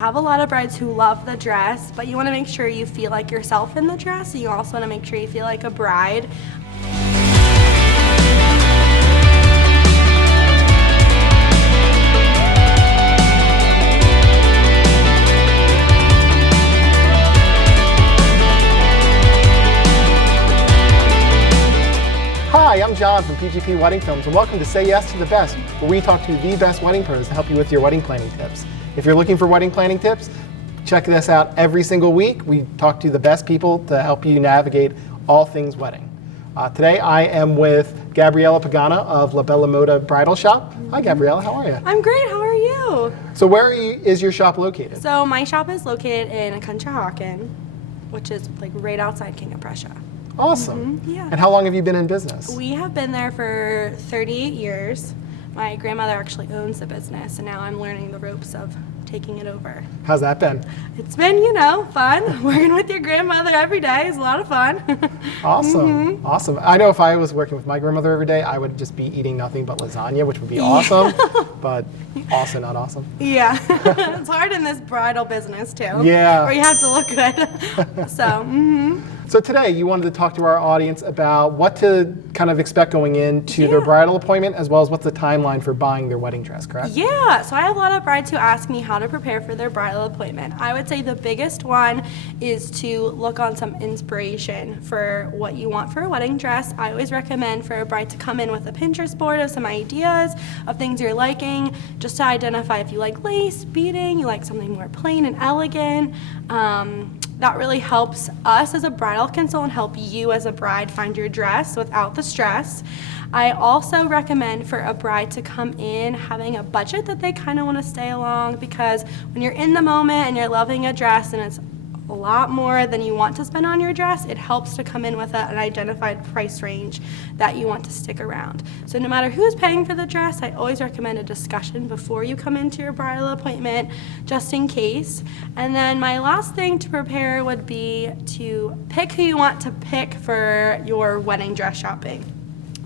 I have a lot of brides who love the dress, but you want to make sure you feel like yourself in the dress, and you also want to make sure you feel like a bride. Hi, I'm John from PGP Wedding Films, and welcome to Say Yes to the Best, where we talk to the best wedding pros to help you with your wedding planning tips. If you're looking for wedding planning tips, check this out every single week. We talk to the best people to help you navigate all things wedding. Today I am with Gabriella Pagano of La Bella Moda Bridal Shop. Hi Gabriella, how are you? I'm great, how are you? So where is your shop located? So my shop is located in Conshohocken, which is like right outside King of Prussia. Awesome. Yeah. And how long have you been in business? We have been there for 38 years. My grandmother actually owns the business, and now I'm learning the ropes of taking it over. How's that been? It's been, fun. Working with your grandmother every day is a lot of fun. Awesome. Awesome. I know if I was working with my grandmother every day, I would just be eating nothing but lasagna, which would be awesome, but also not awesome. Yeah. It's hard in this bridal business too. Yeah. Where you have to look good. So today you wanted to talk to our audience about what to kind of expect going into their bridal appointment, as well as what's the timeline for buying their wedding dress, correct? Yeah, so I have a lot of brides who ask me how to prepare for their bridal appointment. I would say the biggest one is to look on some inspiration for what you want for a wedding dress. I always recommend for a bride to come in with a Pinterest board of some ideas of things you're liking, just to identify if you like lace, beading, you like something more plain and elegant. That really helps us as a bridal consultant help you as a bride find your dress without the stress. I also recommend for a bride to come in having a budget that they kind of want to stay along, because when you're in the moment and you're loving a dress and it's a lot more than you want to spend on your dress, it helps to come in with an identified price range that you want to stick around. So no matter who's paying for the dress, I always recommend a discussion before you come into your bridal appointment, just in case. And then my last thing to prepare would be to pick who you want to pick for your wedding dress shopping.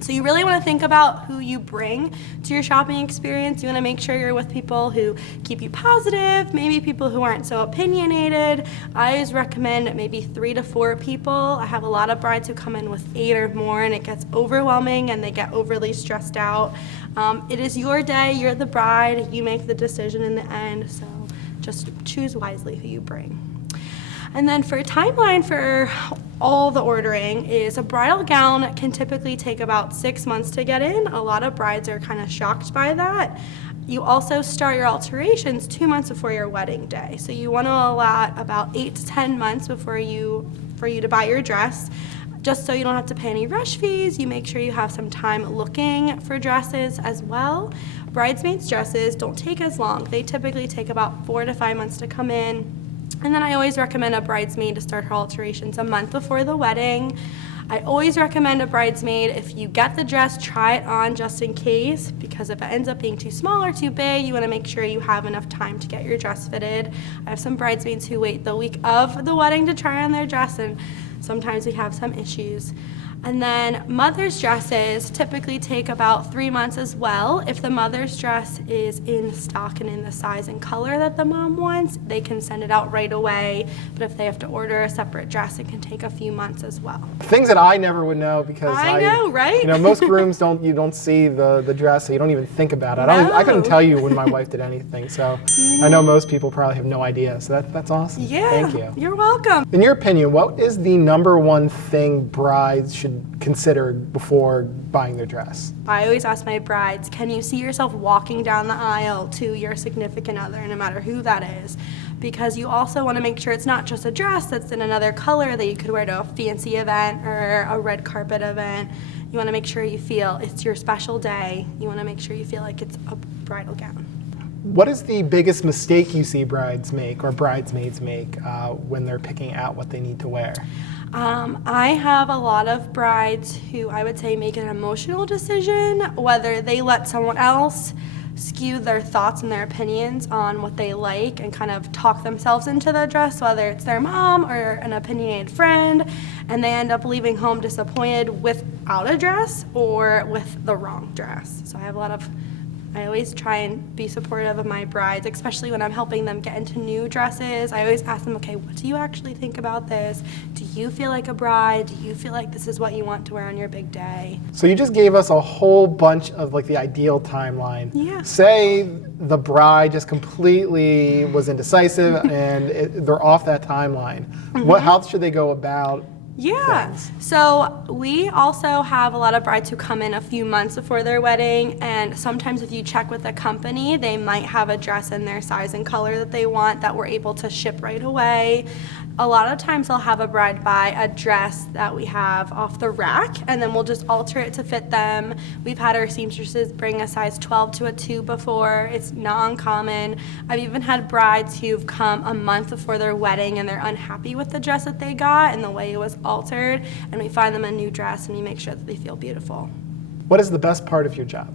So you really want to think about who you bring to your shopping experience. You want to make sure you're with people who keep you positive, maybe people who aren't so opinionated. I always recommend maybe 3 to 4 people. I have a lot of brides who come in with 8 or more, and it gets overwhelming and they get overly stressed out. It is your day, you're the bride, you make the decision in the end, so just choose wisely who you bring. And then for a timeline for all the ordering is a bridal gown can typically take about 6 months to get in. A lot of brides are kind of shocked by that. You also start your alterations 2 months before your wedding day. So you want to allot about 8 to 10 months for you to buy your dress. Just so you don't have to pay any rush fees, you make sure you have some time looking for dresses as well. Bridesmaids' dresses don't take as long. They typically take about 4 to 5 months to come in. And then I always recommend a bridesmaid to start her alterations a month before the wedding. I always recommend a bridesmaid, if you get the dress, try it on just in case, because if it ends up being too small or too big, you want to make sure you have enough time to get your dress fitted. I have some bridesmaids who wait the week of the wedding to try on their dress, and sometimes we have some issues. And then mother's dresses typically take about 3 months as well. If the mother's dress is in stock and in the size and color that the mom wants, they can send it out right away. But if they have to order a separate dress, it can take a few months as well. Things that I never would know, because I know, right? Most grooms don't see the dress, so you don't even think about it. I couldn't tell you when my wife did anything, so I know most people probably have no idea. So that's awesome. Yeah, thank you. You're welcome. In your opinion, what is the #1 thing brides should consider before buying their dress? I always ask my brides, can you see yourself walking down the aisle to your significant other, no matter who that is? Because you also want to make sure it's not just a dress that's in another color that you could wear to a fancy event or a red carpet event. You want to make sure you feel it's your special day. You want to make sure you feel like it's a bridal gown. What is the biggest mistake you see brides make or bridesmaids make when they're picking out what they need to wear? I have a lot of brides who I would say make an emotional decision, whether they let someone else skew their thoughts and their opinions on what they like and kind of talk themselves into the dress, whether it's their mom or an opinionated friend, and they end up leaving home disappointed without a dress or with the wrong dress. So I have a lot of I always try and be supportive of my brides, especially when I'm helping them get into new dresses. I always ask them, okay, what do you actually think about this? Do you feel like a bride? Do you feel like this is what you want to wear on your big day? So you just gave us a whole bunch of like the ideal timeline. Yeah. Say the bride just completely was indecisive and they're off that timeline. How should they go about things? So we also have a lot of brides who come in a few months before their wedding, and sometimes if you check with the company, they might have a dress in their size and color that they want that we're able to ship right away. A lot of times I'll have a bride buy a dress that we have off the rack, and then we'll just alter it to fit them. We've had our seamstresses bring a size 12 to a 2 before. It's not uncommon. I've even had brides who've come a month before their wedding and they're unhappy with the dress that they got and the way it was altered, and we find them a new dress and we make sure that they feel beautiful. What is the best part of your job?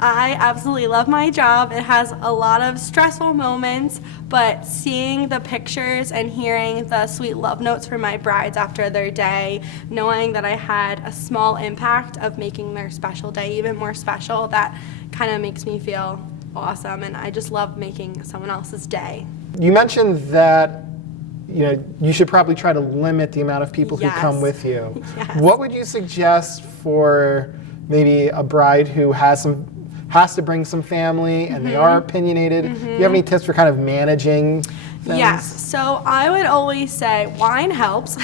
I absolutely love my job. It has a lot of stressful moments, but seeing the pictures and hearing the sweet love notes from my brides after their day, knowing that I had a small impact of making their special day even more special, that kind of makes me feel awesome, and I just love making someone else's day. You mentioned that you should probably try to limit the amount of people who come with you. Yes. What would you suggest for maybe a bride who has to bring some family and they are opinionated? Do you have any tips for kind of managing things? Yes, so I would always say wine helps.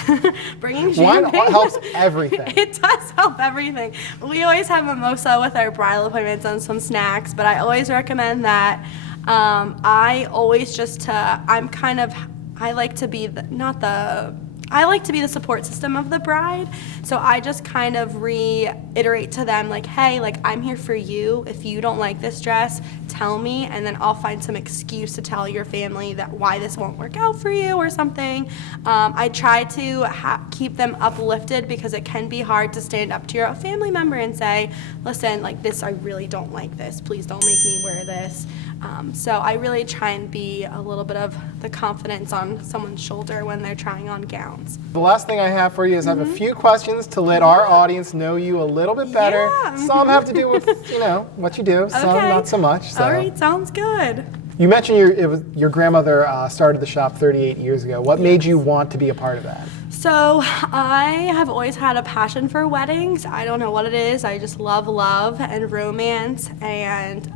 Bringing champagne. Wine helps everything. It does help everything. We always have mimosa with our bridal appointments and some snacks, but I always recommend that. I like to be the support system of the bride. So I just kind of reiterate to them like, hey, like I'm here for you. If you don't like this dress, tell me, and then I'll find some excuse to tell your family that why this won't work out for you or something. I try to keep them uplifted because it can be hard to stand up to your family member and say, listen, like this, I really don't like this. Please don't make me wear this. So I really try and be a little bit of the confidence on someone's shoulder when they're trying on gowns. The last thing I have for you is I have a few questions to let our audience know you a little bit better. Yeah, Some have to do with, what you do, some not so much. So. All right, sounds good. You mentioned your grandmother started the shop 38 years ago. What made you want to be a part of that? So I have always had a passion for weddings. I don't know what it is. I just love and romance, and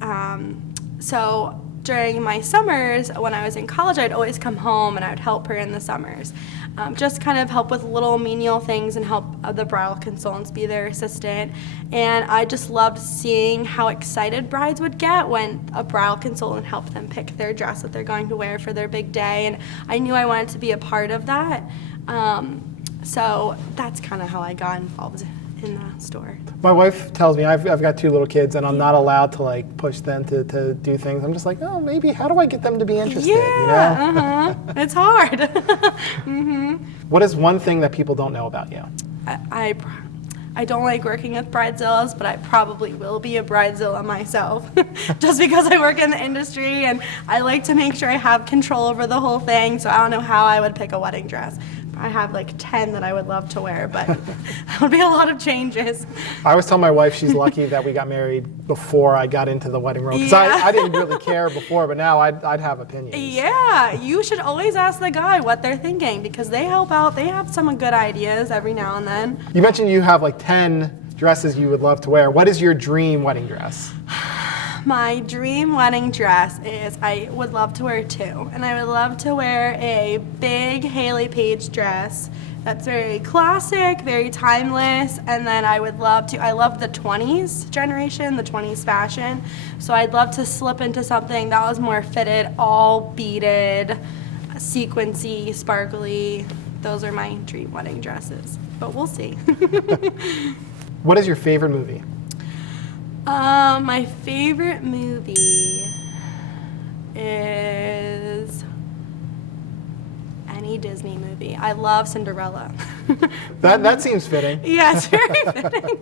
so during my summers when I was in college, I'd always come home and I would help her in the summers. Just kind of help with little menial things and help the bridal consultants be their assistant. And I just loved seeing how excited brides would get when a bridal consultant helped them pick their dress that they're going to wear for their big day. And I knew I wanted to be a part of that. So that's kind of how I got involved in the store. My wife tells me I've got 2 little kids and I'm not allowed to like push them to do things. I'm just like, oh, maybe how do I get them to be interested? Yeah, it's hard. What is one thing that people don't know about you? I don't like working with bridezillas, but I probably will be a bridezilla myself just because I work in the industry and I like to make sure I have control over the whole thing, so I don't know how I would pick a wedding dress. I have like 10 that I would love to wear, but that would be a lot of changes. I always tell my wife she's lucky that we got married before I got into the wedding room. Because I didn't really care before, but now I'd have opinions. Yeah, you should always ask the guy what they're thinking because they help out. They have some good ideas every now and then. You mentioned you have like 10 dresses you would love to wear. What is your dream wedding dress? My dream wedding dress is I would love to wear 2. And I would love to wear a big Hailey Page dress that's very classic, very timeless. And then I love the 20s generation, the 20s fashion. So I'd love to slip into something that was more fitted, all beaded, sequency, sparkly. Those are my dream wedding dresses. But we'll see. What is your favorite movie? My favorite movie is any Disney movie. I love Cinderella. That seems fitting. Yeah, it's very fitting.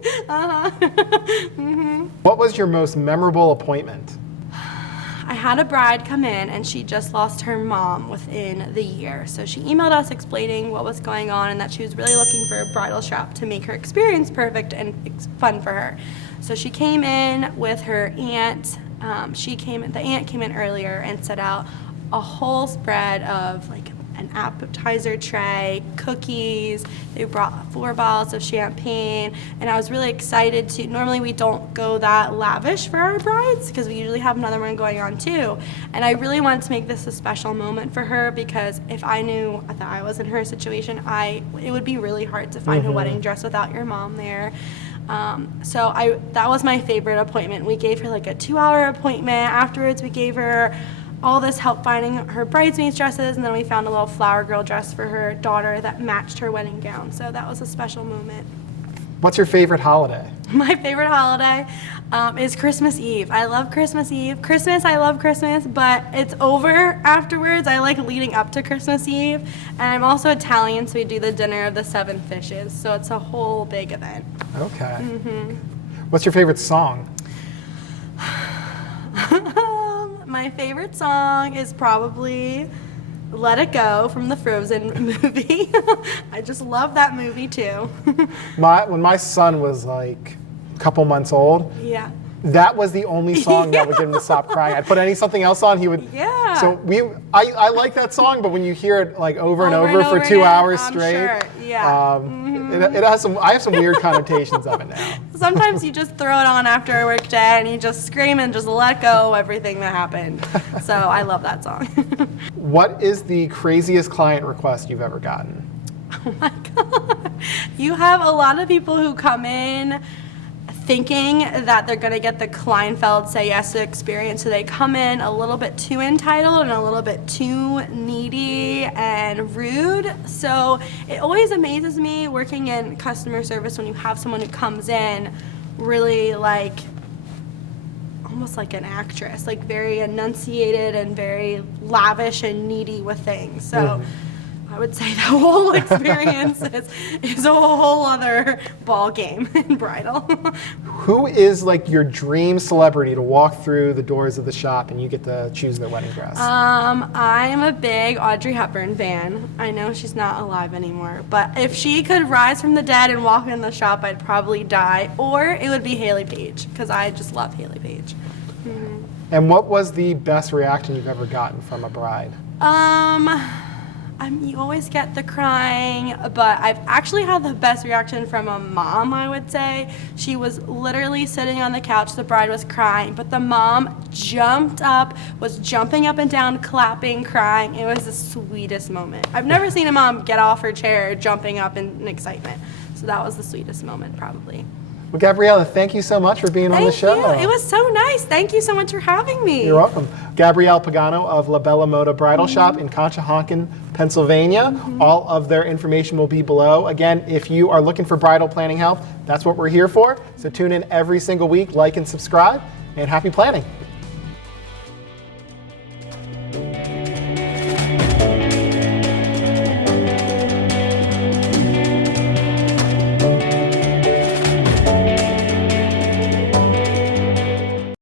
What was your most memorable appointment? I had a bride come in and she just lost her mom within the year. So she emailed us explaining what was going on and that she was really looking for a bridal shop to make her experience perfect and fun for her. So she came in with her aunt. The aunt came in earlier and set out a whole spread of like an appetizer tray, cookies. They brought 4 bottles of champagne, and I was really excited to. Normally we don't go that lavish for our brides because we usually have another one going on too. And I really wanted to make this a special moment for her because if I knew that I was in her situation, it would be really hard to find a wedding dress without your mom there. That was my favorite appointment. We gave her like a 2-hour appointment. Afterwards, we gave her all this help finding her bridesmaids dresses, and then we found a little flower girl dress for her daughter that matched her wedding gown. So that was a special moment. What's your favorite holiday? My favorite holiday is Christmas Eve. I love Christmas Eve. I love Christmas, but it's over afterwards. I like leading up to Christmas Eve. And I'm also Italian, so we do the dinner of the 7 fishes. So it's a whole big event. Okay. What's your favorite song? My favorite song is probably Let It Go from the Frozen movie. I just love that movie too. When my son was like a couple months old, Yeah. that was the only song that would get him to stop crying. I'd put something else on, he would. Yeah. So I like that song, but when you hear it like over and over for 2 again, hours I'm straight, sure. Yeah. it has some. I have some weird connotations of it now. Sometimes you just throw it on after a work day and you just scream and just let go everything that happened. So I love that song. What is the craziest client request you've ever gotten? Oh my God. You have a lot of people who come in thinking that they're going to get the Kleinfeld Say Yes to experience. So they come in a little bit too entitled and a little bit too needy and rude. So it always amazes me working in customer service when you have someone who comes in really like almost like an actress, like very enunciated and very lavish and needy with things. So I would say the whole experience is a whole other ball game in bridal. Who is like your dream celebrity to walk through the doors of the shop and you get to choose their wedding dress? I'm a big Audrey Hepburn fan. I know she's not alive anymore, but if she could rise from the dead and walk in the shop, I'd probably die. Or it would be Haley Page, because I just love Haley Page. And what was the best reaction you've ever gotten from a bride? You always get the crying, but I've actually had the best reaction from a mom, I would say. She was literally sitting on the couch, the bride was crying, but the mom jumped up, was jumping up and down, clapping, crying. It was the sweetest moment. I've never seen a mom get off her chair jumping up in excitement. So that was the sweetest moment, probably. Well, Gabriella, thank you so much for being on the show. Thank you. It was so nice. Thank you so much for having me. You're welcome. Gabriella Pagano of La Bella Moda Bridal Shop in Conshohocken, Pennsylvania. All of their information will be below. Again, if you are looking for bridal planning help, that's what we're here for. So tune in every single week, like and subscribe, and happy planning.